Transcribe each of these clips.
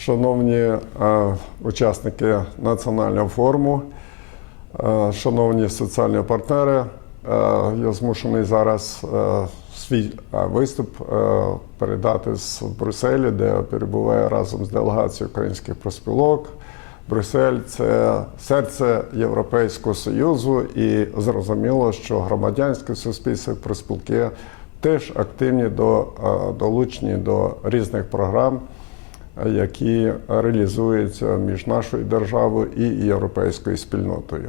шановні е, учасники національного форуму, е, шановні соціальні партнери, е, я змушений зараз свій виступ передати з Брюсселя, де я перебуваю разом з делегацією українських проспілок. Брюссель це серце Європейського Союзу, і зрозуміло, що громадянське суспільство проспілки теж активні до долучені до різних програм, які реалізуються між нашою державою і європейською спільнотою.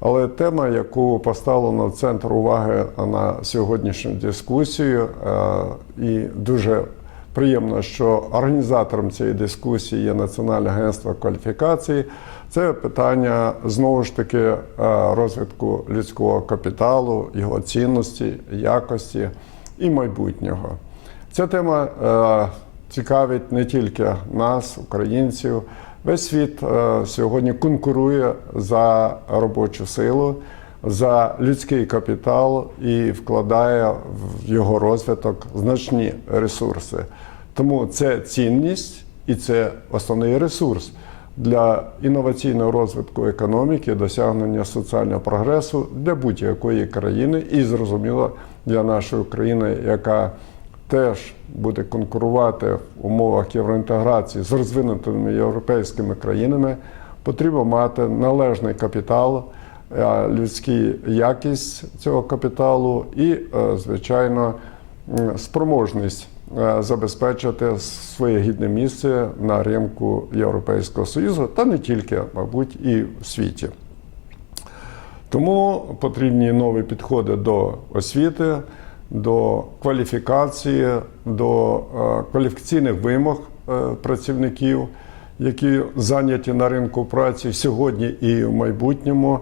Але тема, яку поставлено в центр уваги на сьогоднішню дискусію, е, і дуже приємно, що організатором цієї дискусії є Національне агентство кваліфікації. Це питання знову ж таки е, розвитку людського капіталу, його цінності, якості і майбутнього. Ця тема е, цікавить не тільки нас, українців. Весь світ е, сьогодні конкурує за робочу силу, за людський капітал і вкладає в його розвиток значні ресурси. Тому це цінність і це основний ресурс для інноваційного розвитку економіки, досягнення соціального прогресу для будь-якої країни, і зрозуміло для нашої країни, яка теж буде конкурувати в умовах євроінтеграції з розвинутими європейськими країнами, потрібно мати належний капітал, е, людську якість цього капіталу і, е, звичайно, спроможність е, забезпечити своє гідне місце на ринку Європейського Союзу та не тільки, мабуть, і в світі. Тому потрібні нові підходи до освіти, до кваліфікації, до е, кваліфікаційних вимог е, працівників, які зайняті на ринку праці сьогодні і в майбутньому.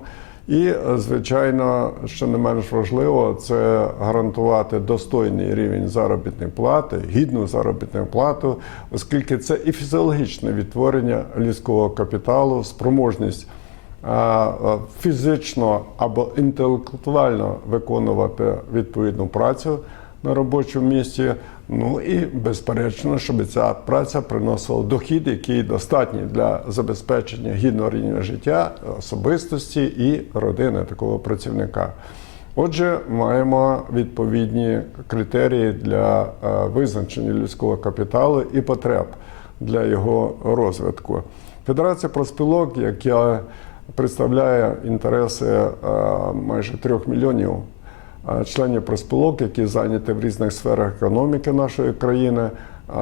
І, е, звичайно, що не менш важливо, це гарантувати достойний рівень заробітної плати, гідну заробітну плату, оскільки це і фізіологічне відтворення людського капіталу, спроможність фізично або інтелектуально виконувати відповідну працю на робочому місці. Ну і безперечно, щоб ця праця приносила дохід, який достатній для забезпечення гідного рівня життя, особистості і родини такого працівника. Отже, маємо відповідні критерії для е, визначення людського капіталу і потреб для його розвитку. Федерація проспілок, яка представляє інтереси е, майже трьох мільйонів е, членів проспілок, які зайняті в різних сферах економіки нашої країни,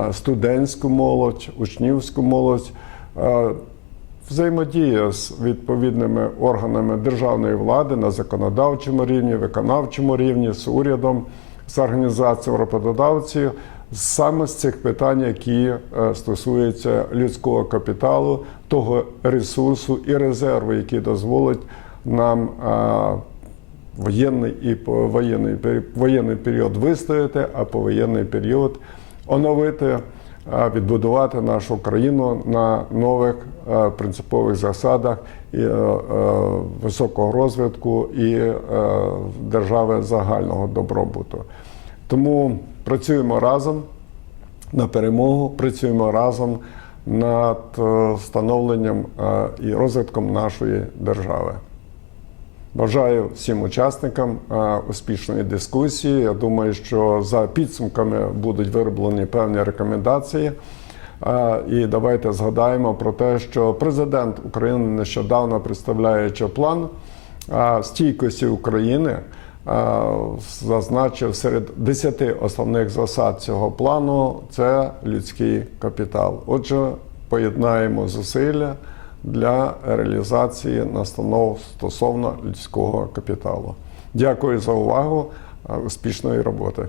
е, студентську молодь, учнівську молодь. Взаємодія з відповідними органами державної влади на законодавчому рівні, виконавчому рівні, з урядом, з організацією роботодавців, саме з цих питань, які е, стосуються людського капіталу, того ресурсу і резерву, який дозволить нам е, воєнний і воєнний, воєнний період вистояти, а повоєнний період оновити, е, відбудувати нашу країну на нових принципових засадах і, високого розвитку і держави загального добробуту. Тому працюємо разом на перемогу, працюємо разом над е, становленням е, і розвитком нашої держави. Бажаю всім учасникам е, успішної дискусії. Я думаю, що за підсумками будуть вироблені певні рекомендації. І давайте згадаємо про те, що президент України нещодавно представляючи план стійкості України, зазначив серед 10 основних засад цього плану це людський капітал. Отже, поєднаємо зусилля для реалізації настанов стосовно людського капіталу. Дякую за увагу. Е, Успішної роботи.